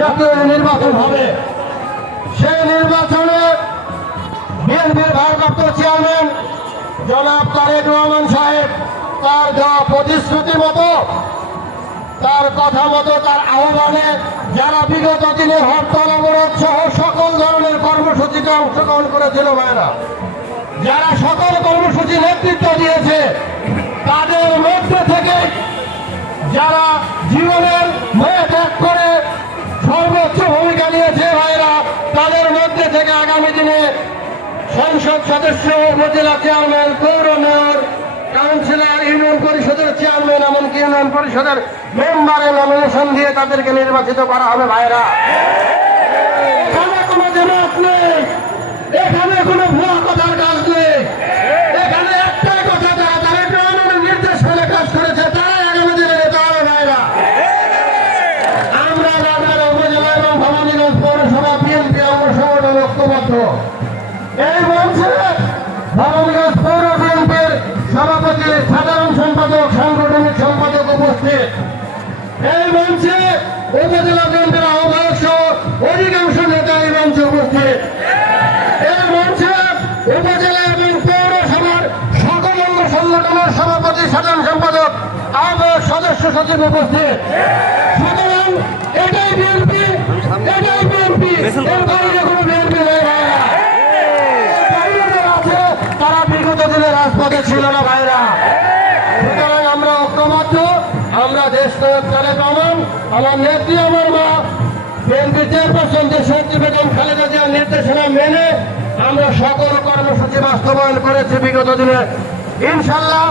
জাতীয় নির্বাচন হবে। সেই নির্বাচনে বিএনপির ভারপ্রাপ্ত চেয়ারম্যান জনাব তারেক রহমান সাহেব তার দেওয়া প্রতিশ্রুতি মতো, তার কথা মতো, তার আহ্বানে যারা বিগত দিনে হরতাল অবরোধ সহ সকল ধরনের কর্মসূচিতে অংশগ্রহণ করেছিল ভাইরা যারা সকল কর্মসূচি নেতৃত্ব দিয়েছে, তাদের মধ্যে থেকে যারা জীবনের মেয়ে ত্যাগ করে সর্বোচ্চ ভূমিকা নিয়েছে ভাইরা তাদের মধ্যে থেকে আগামী দিনে সংসদ সদস্য উপজেলা চেয়ারম্যান পৌর মেয়র, কাউন্সিলর, ইউনিয়ন পরিষদের চেয়ারম্যান, এমনকি ইউনিয়ন পরিষদের মেম্বারের নমিনেশন দিয়ে তাদেরকে নির্বাচিত করা হবে ভাইরা। কোনো এখানে কোনো কাজ নেই। এখানে নির্দেশ ফেলে কাজ করেছে ভাইরা। আমরা উপজেলা পৌরসভা অঙ্গ সংগঠন এই মঞ্চে ভবানীগঞ্জ পৌর বিএনপির সভাপতি সাধারণ সম্পাদক সাংগঠনিক সম্পাদক উপস্থিত। এই মঞ্চে উপজেলা বিএনপির আহ্বায়ক সহ অধিকাংশ নেতা এই মঞ্চে উপস্থিত। এই মঞ্চে উপজেলা এবং পৌরসভার সকল অঙ্গ সংগঠনের সভাপতি সাধারণ সম্পাদক আহ্বায়ক সদস্য সচিব উপস্থিত। সুতরাং এটাই বিএনপি এটাই বিএনপি এর বাইরে কোনো বিএনপি নেই ভাইরা বাইরে যারা আছে তারা বিগত ছিল না ভাইরা। সুতরাং আমরা ঐক্যবদ্ধ, আমরা দেশ তারেক রহমান আমার নেত্রী, আমার মা, বিএনপি চেয়ারপারসন যে সঞ্জীব বেগম খালেদা জিয়ার নির্দেশনা মেনে আমরা সকল কর্মসূচি বাস্তবায়ন করেছি বিগত দিনে। ইনশাল্লাহ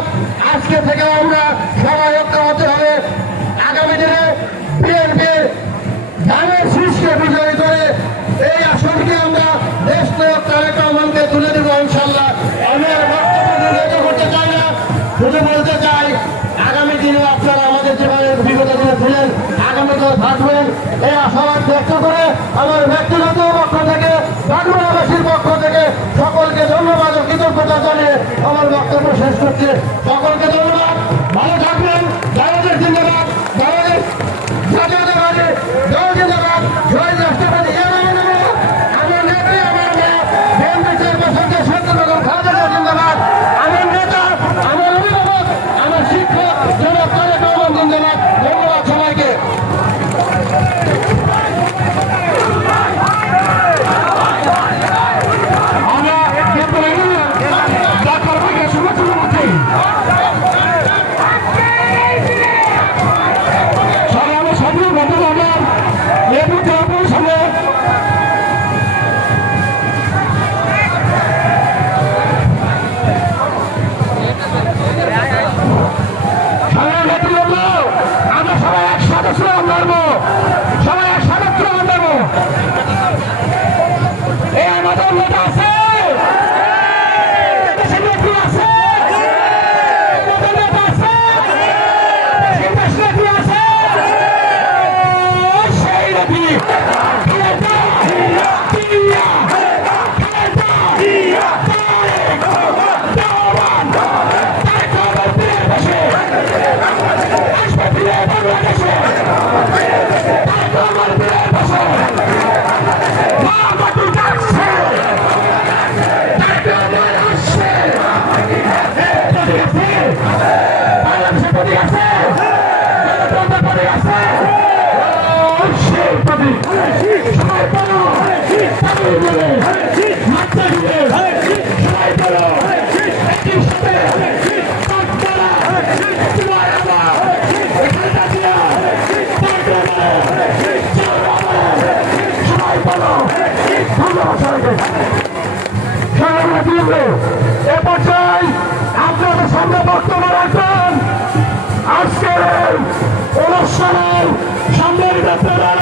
আজকে থেকে আমরা আগামীতে থাকবেন এই আশাবাদ ব্যক্ত করে আমার ব্যক্তিগত পক্ষ থেকে বাগড়াবাসীর পক্ষ থেকে সকলকে ধন্যবাদ ও কৃতজ্ঞতা জানিয়ে আমার বক্তব্য শেষ করছে। সকলকে সবাই একসাথে স্লোগান আপনাদের সামনে বক্তব্য রাখবেন আজকের অনুষ্ঠানের সম্মানিত প্রধান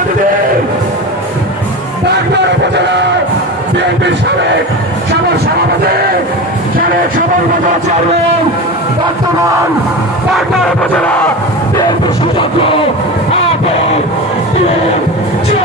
বাগদার উপজেলা বিএনপির সাবেক সাবেক সভাপতি সাবেক উপজেলা চেয়ারম্যান বর্তমান পাটনার উপজেলা বিএনপির সুযোগ্য